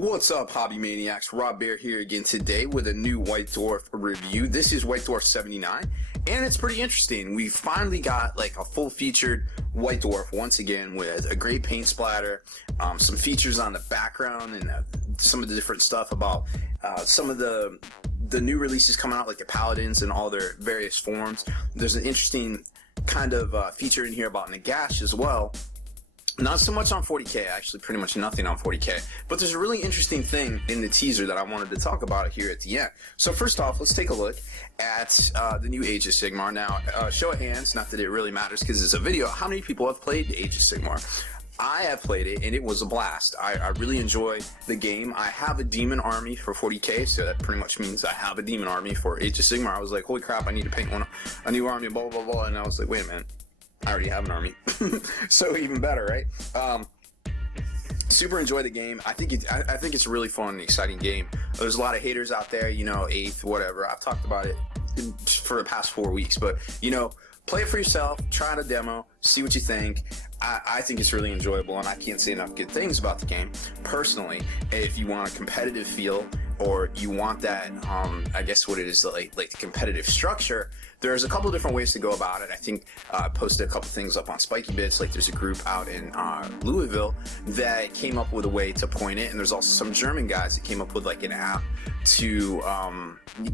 What's up, Hobby Maniacs? Rob Bear here again today with a new White Dwarf review. This is White Dwarf 79, and it's pretty interesting. We finally got like a full-featured White Dwarf once again with a great paint splatter, some features on the background, and some of the different stuff about some of the new releases coming out, like the Paladins and all their various forms. There's an interesting kind of feature in here about Nagash as well. Not so much on 40k, actually pretty much nothing on 40k, but there's a really interesting thing in the teaser that I wanted to talk about here at the end. So first off, let's take a look at the new Age of Sigmar. Now, show of hands, not that it really matters because it's a video, how many people have played the Age of Sigmar? I have played it, and it was a blast. I really enjoy the game. I have a demon army for 40k, so that pretty much means I have a demon army for Age of Sigmar. I was like, holy crap, I need to paint a new army, blah, blah, blah, and I was like, wait a minute. I already have an army. So even better, right? Super enjoy the game. I think it's a really fun and exciting game. There's a lot of haters out there, you know, 8th, whatever. I've talked about it for the past 4 weeks, but you know, play it for yourself, try out a demo, see what you think. I think it's really enjoyable, and I can't say enough good things about the game. Personally, if you want a competitive feel, or you want that, I guess what it is, like the competitive structure, there's a couple different ways to go about it. I think I posted a couple things up on Spiky Bits, like there's a group out in Louisville that came up with a way to point it, and there's also some German guys that came up with like an app to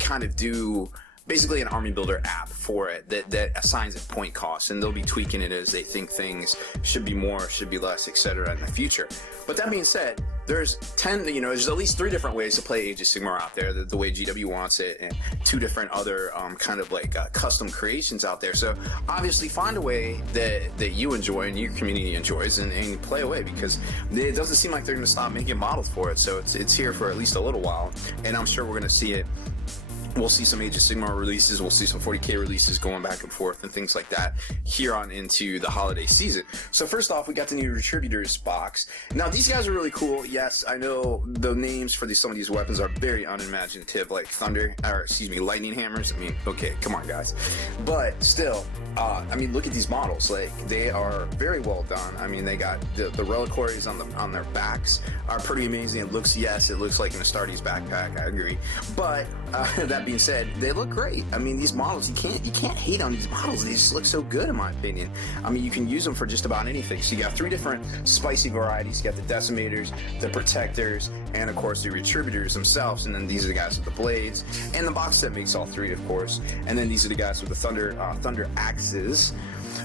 kind of do basically an army builder app for it that assigns it point costs, and they'll be tweaking it as they think things should be more, should be less, etc. in the future. But that being said, there's there's at least 3 different ways to play Age of Sigmar out there, the way GW wants it, and 2 different other kind of like custom creations out there. So obviously find a way that you enjoy and your community enjoys, and play away, because it doesn't seem like they're going to stop making models for it. So it's here for at least a little while, and I'm sure we're going to see it. We'll see some Age of Sigmar releases, we'll see some 40k releases going back and forth and things like that here on into the holiday season. So first off, we got the new Retributors box. Now these guys are really cool. Yes, I know the names for some of these weapons are very unimaginative, like lightning hammers. I mean, okay, come on guys. But still, I mean, look at these models. Like, they are very well done. I mean, they got the reliquaries on their backs are pretty amazing. It looks like an Astartes backpack, I agree. But that being said, they look great. I mean, these models, you can't hate on these models. They just look so good, in my opinion. I mean, you can use them for just about anything. So you got 3 different spicy varieties. You got the Decimators, the Protectors, and of course the Retributors themselves. And then these are the guys with the blades. And the box set makes all 3, of course. And then these are the guys with the Thunder Axes,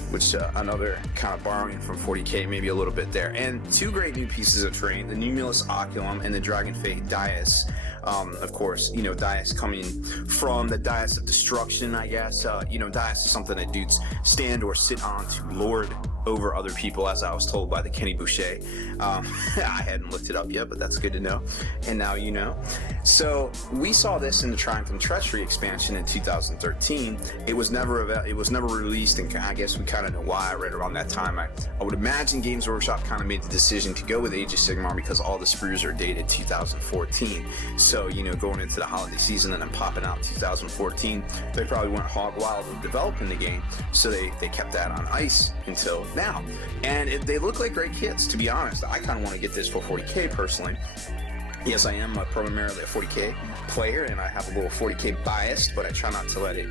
which another kind of borrowing from 40k, maybe a little bit there. And 2 great new pieces of terrain, the Numulus Oculum and the Dragon Fate Dais. Of course, you know, Dais coming from the Dais of Destruction, I guess. You know, Dais is something that dudes stand or sit on to lord over other people, as I was told by the Kenny Boucher. I hadn't looked it up yet, but that's good to know, and now you know. So we saw this in the Triumph and Treachery expansion in 2013. It was never released, and I guess we kind of know why. Right around that time, I would imagine Games Workshop kind of made the decision to go with Age of Sigmar because all the sprues are dated 2014. So, you know, going into the holiday season and then popping out 2014, they probably went hog wild with developing the game, so they kept that on ice until now. And they look like great kits, to be honest. I kind of want to get this for 40k personally. Yes, I am primarily a 40k player, and I have a little 40k bias, but I try not to let it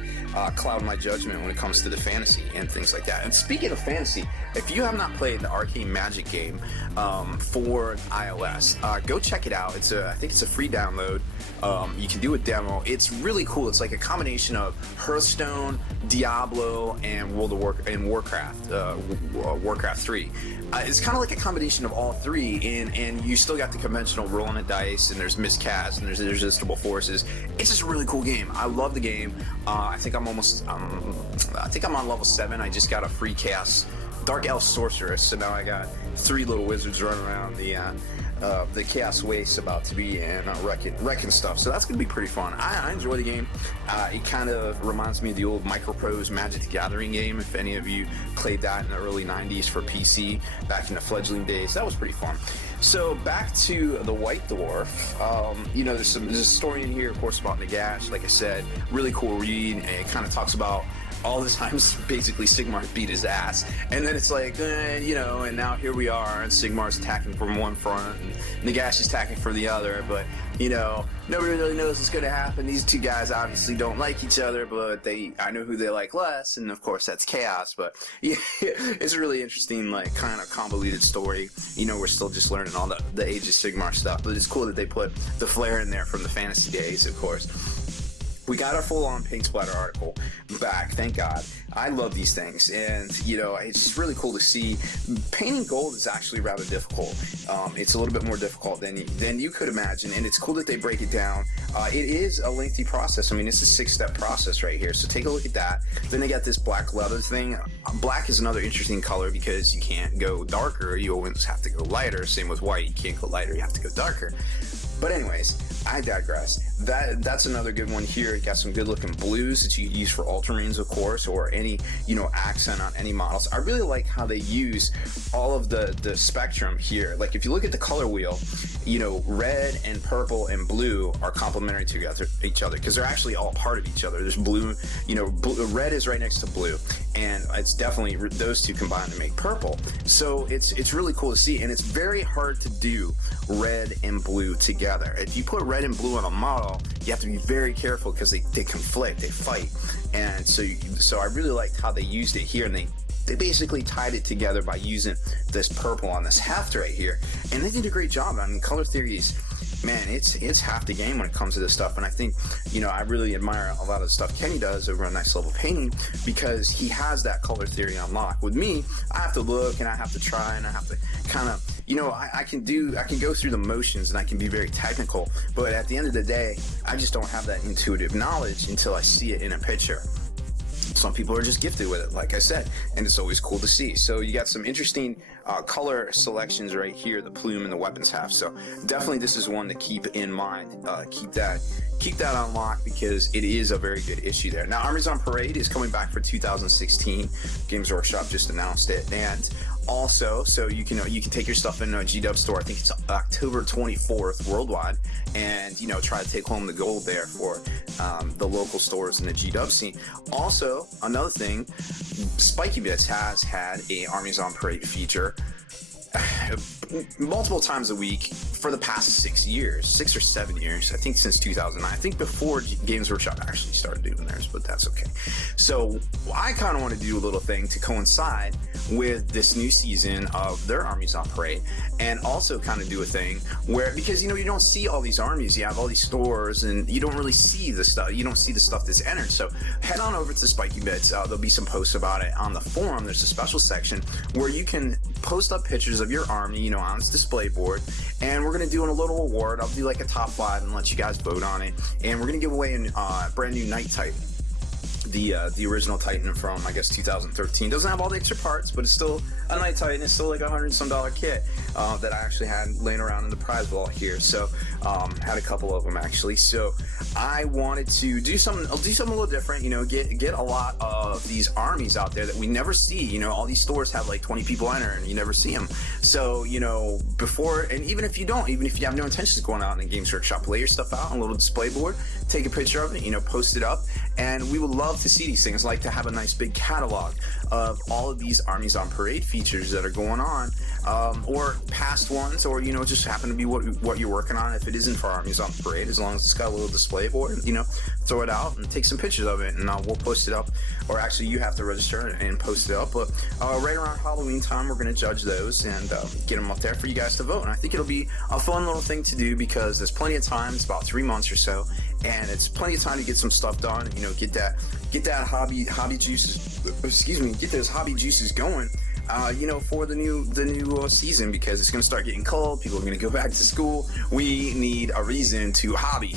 cloud my judgment when it comes to the fantasy and things like that. And speaking of fantasy, if you have not played the Arcane Magic game for iOS, go check it out. I think it's a free download. You can do a demo. It's really cool. It's like a combination of Hearthstone, Diablo, and Warcraft, Warcraft 3. It's kind of like a combination of all 3, and you still got the conventional rolling of dice, and there's miscast, and there's irresistible forces. It's just a really cool game. I love the game. I think I'm on level 7. I just got a free chaos Dark Elf Sorceress, so now I got 3 little wizards running around the Chaos Waste about to be and wrecking stuff. So that's gonna be pretty fun. I enjoy the game. It kind of reminds me of the old Microprose Magic the Gathering game. If any of you played that in the early 90s for PC back in the fledgling days, that was pretty fun. So back to the White Dwarf. You know, there's a story in here, of course, about Nagash. Like I said, really cool read. And it kind of talks about all the times basically Sigmar beat his ass, and then it's like, and now here we are, and Sigmar's attacking from one front, and Nagash is attacking from the other, but nobody really knows what's going to happen. These two guys obviously don't like each other, but I know who they like less, and of course that's Chaos. But yeah, it's a really interesting, like, kind of convoluted story. We're still just learning all the Age of Sigmar stuff, but it's cool that they put the flair in there from the fantasy days, of course. We got our full-on Pink Splatter article back, thank God. I love these things, and it's just really cool to see. Painting gold is actually rather difficult. It's a little bit more difficult than you could imagine, and it's cool that they break it down. It is a lengthy process. I mean, it's a 6-step process right here, so take a look at that. Then they got this black leather thing. Black is another interesting color because you can't go darker, you always have to go lighter. Same with white, you can't go lighter, you have to go darker. But anyways, I digress. That's another good one here. You got some good looking blues that you use for ultramarines, of course, or any accent on any models. I really like how they use all of the spectrum here. Like if you look at the color wheel, red and purple and blue are complementary to each other because they're actually all part of each other. There's blue, red is right next to blue, and it's definitely those two combined to make purple. So it's really cool to see, and it's very hard to do red and blue together. If you put red and blue on a model, you have to be very careful because they conflict, they fight, and so I really liked how they used it here, and they basically tied it together by using this purple on this heft right here, and they did a great job. I mean, color theory is, man, it's half the game when it comes to this stuff. And I think, I really admire a lot of the stuff Kenny does over on Next Level Painting because he has that color theory unlocked. With me, I have to look and I have to try and I have to kind of, I can go through the motions and I can be very technical, but at the end of the day, I just don't have that intuitive knowledge until I see it in a picture. Some people are just gifted with it, like I said, and it's always cool to see. So you got some interesting color selections right here, the plume and the weapons half. So definitely this is one to keep in mind. Keep that unlocked because it is a very good issue there. Now, Armies on Parade is coming back for 2016. Games Workshop just announced it, and also, so you can take your stuff in a GW store. I think it's October 24th worldwide, and try to take home the gold there for the local stores in the GW scene. Also, another thing, Spiky Bits has had a Armies on Parade feature multiple times a week for the past 6 or 7 years. I think since 2009. I think before Games Workshop actually started doing theirs, but that's okay. So I kind of want to do a little thing to coincide with this new season of their Armies on Parade, and also kind of do a thing where, because you don't see all these armies, you have all these stores, and you don't really see the stuff. You don't see the stuff that's entered. So head on over to Spiky Bits. There'll be some posts about it on the forum. There's a special section where you can post up pictures of your army, on this display board, and we're gonna do a little award. I'll do like a top 5 and let you guys vote on it, and we're gonna give away a brand new Night Titan. The original Titan from, I guess, 2013. Doesn't have all the extra parts, but it's still a Night Titan. It's still like $100 some kit that I actually had laying around in the prize vault here. So had a couple of them actually. So I wanted to do something. I'll do something a little different. Get a lot of these armies out there that we never see. All these stores have like 20 people enter, and you never see them. So before, and even if you have no intentions of going out in the Games Workshop, lay your stuff out on a little display board, take a picture of it, post it up, and we would love to see these things. Like to have a nice big catalog of all of these Armies on Parade features that are going on, or past ones, or just happen to be what you're working on. If it isn't for Armies on Parade, as long as it's got a little display board, throw it out and take some pictures of it, and we'll post it up. Or actually, you have to register and post it up. But right around Halloween time, we're going to judge those and get them up there for you guys to vote. And I think it'll be a fun little thing to do because there's plenty of time. It's about 3 months or so, and it's plenty of time to get some stuff done. Get that hobby juices. Get those hobby juices going. For the new season, because it's going to start getting cold. People are going to go back to school. We need a reason to hobby.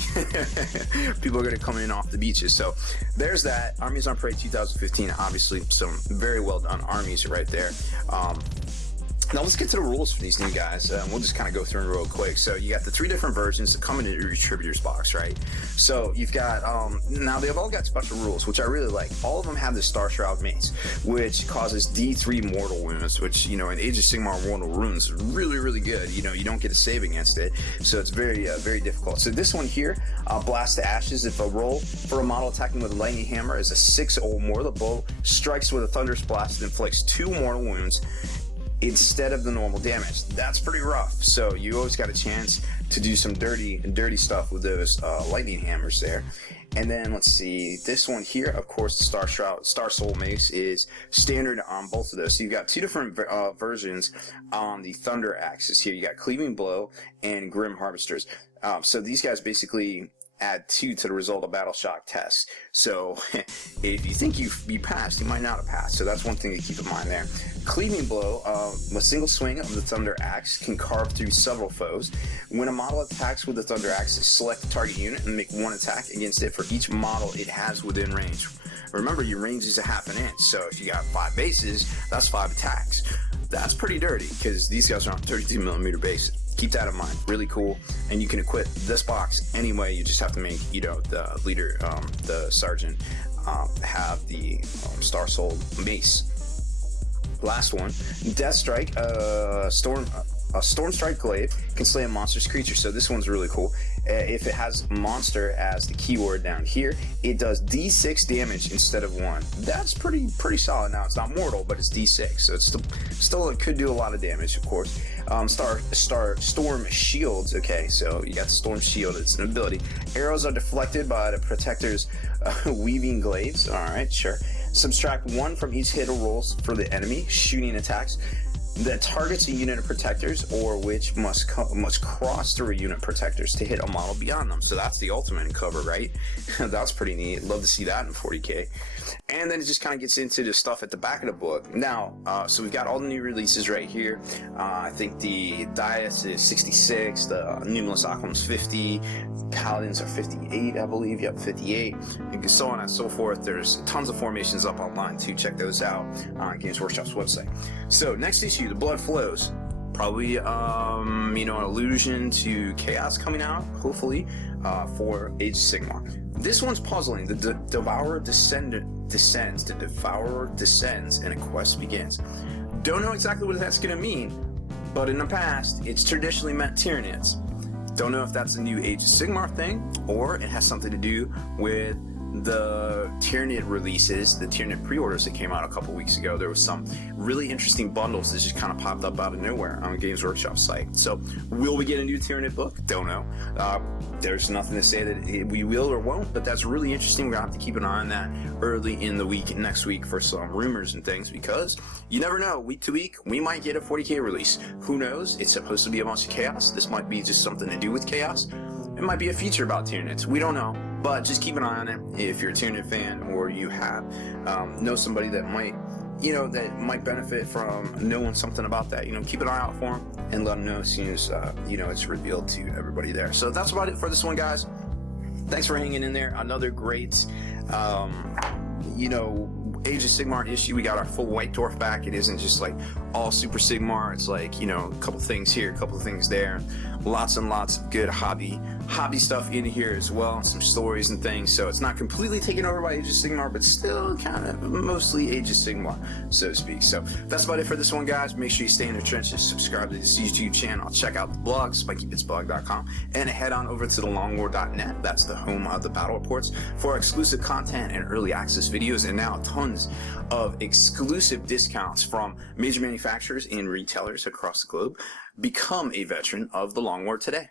People are going to come in off the beaches. So there's that. Armies on Parade 2015. Obviously, some very well done armies right there. Now let's get to the rules for these new guys. We'll just kind of go through them real quick. So you got the 3 different versions that come in your Retributor's box, right? So you've got, now they've all got special rules, which I really like. All of them have the Star Shroud Mace, which causes D3 mortal wounds, which, you know, in Age of Sigmar mortal wounds is really, really good. You know, you don't get a save against it, so it's very, very difficult. So this one here, Blast to Ashes. If a roll for a model attacking with a lightning hammer is a 6 or more, the bow strikes with a thunderous blast and inflicts 2 mortal wounds instead of the normal damage. That's pretty rough. So you always got a chance to do some dirty stuff with those lightning hammers there. And then let's see, this one here, of course, the Star Soul Mace is standard on both of those. So you've got 2 different versions on the Thunder axis here. You got Cleaving Blow and Grim Harvesters. So these guys basically add 2 to the result of battle shock tests. So if you think you passed, you might not have passed. So that's one thing to keep in mind there. Cleaving Blow, a single swing of the Thunder Axe can carve through several foes. When a model attacks with the Thunder Axe, select the target unit and make 1 attack against it for each model it has within range. Remember, your range is a half an inch, so if you got 5 bases, that's 5 attacks. That's pretty dirty, because these guys are on 32mm base. Keep that in mind. Really cool. And you can equip this box anyway. You just have to make, you know, the leader, the sergeant, have the Star Soul Mace. Last one, Death Strike. A Storm Strike Glaive can slay a monster's creature. So this one's really cool. If it has monster as the keyword down here, it does D6 damage instead of 1. That's pretty solid. Now it's not mortal, but it's D6, so it's still it could do a lot of damage, of course. Storm Shields. Okay, so you got the Storm Shield. It's an ability. Arrows are deflected by the protector's weaving glaives. All right, sure. Subtract 1 from each hit or rolls for the enemy shooting attacks that targets a unit of protectors, or which must cross through a unit of protectors to hit a model beyond them. So that's the ultimate in cover, right? That's pretty neat. Love to see that in 40k. And then it just kind of gets into the stuff at the back of the book. Now, so we've got all the new releases right here. I think the Dias is 66, the Numerous Aquam's 50, Paladins are 58, I believe. Yep, 58, and so on and so forth. There's tons of formations up online too. Check those out on Games Workshop's website. So next issue, The Blood Flows. Probably, you know, an allusion to Chaos coming out, hopefully, for Age of Sigmar. This one's puzzling. The Devourer descends, the Devourer descends, and a quest begins. Don't know exactly what that's going to mean, but in the past, it's traditionally meant Tyranids. Don't know if that's a new Age of Sigmar thing, or it has something to do with the Tyranid releases, the Tyranid pre-orders that came out a couple weeks ago. There was some really interesting bundles that just kind of popped up out of nowhere on the Games Workshop site. So will we get a new Tyranid book? Don't know. There's nothing to say that we will or won't, but that's really interesting. We're gonna have to keep an eye on that early in the week, next week, for some rumors and things, because you never know. Week to week, we might get a 40k release. Who knows? It's supposed to be a bunch of chaos. This might be just something to do with chaos. It might be a feature about Tyranids. We don't know, but just keep an eye on it if you're a Tyranid fan, or you have know somebody that might, you know, that might benefit from knowing something about that. You know, keep an eye out for them and let them know as soon as you know, it's revealed to everybody there. So that's about it for this one, guys. Thanks for hanging in there. Another great, you know, Age of Sigmar issue. We got our full White Dwarf back. It isn't just like all Super Sigmar. It's like, you know, a couple things here, a couple things there. Lots and lots of good hobby stuff in here as well, and some stories and things. So it's not completely taken over by Age of Sigmar, but still kind of mostly Age of Sigmar, so to speak. So that's about it for this one, guys. Make sure you stay in the trenches, subscribe to this YouTube channel, check out the blog, spikybitsblog.com, and head on over to thelongwar.net. That's the home of the battle reports for exclusive content and early access videos, and now tons of exclusive discounts from major manufacturers and retailers across the globe. Become a veteran of the Long War today.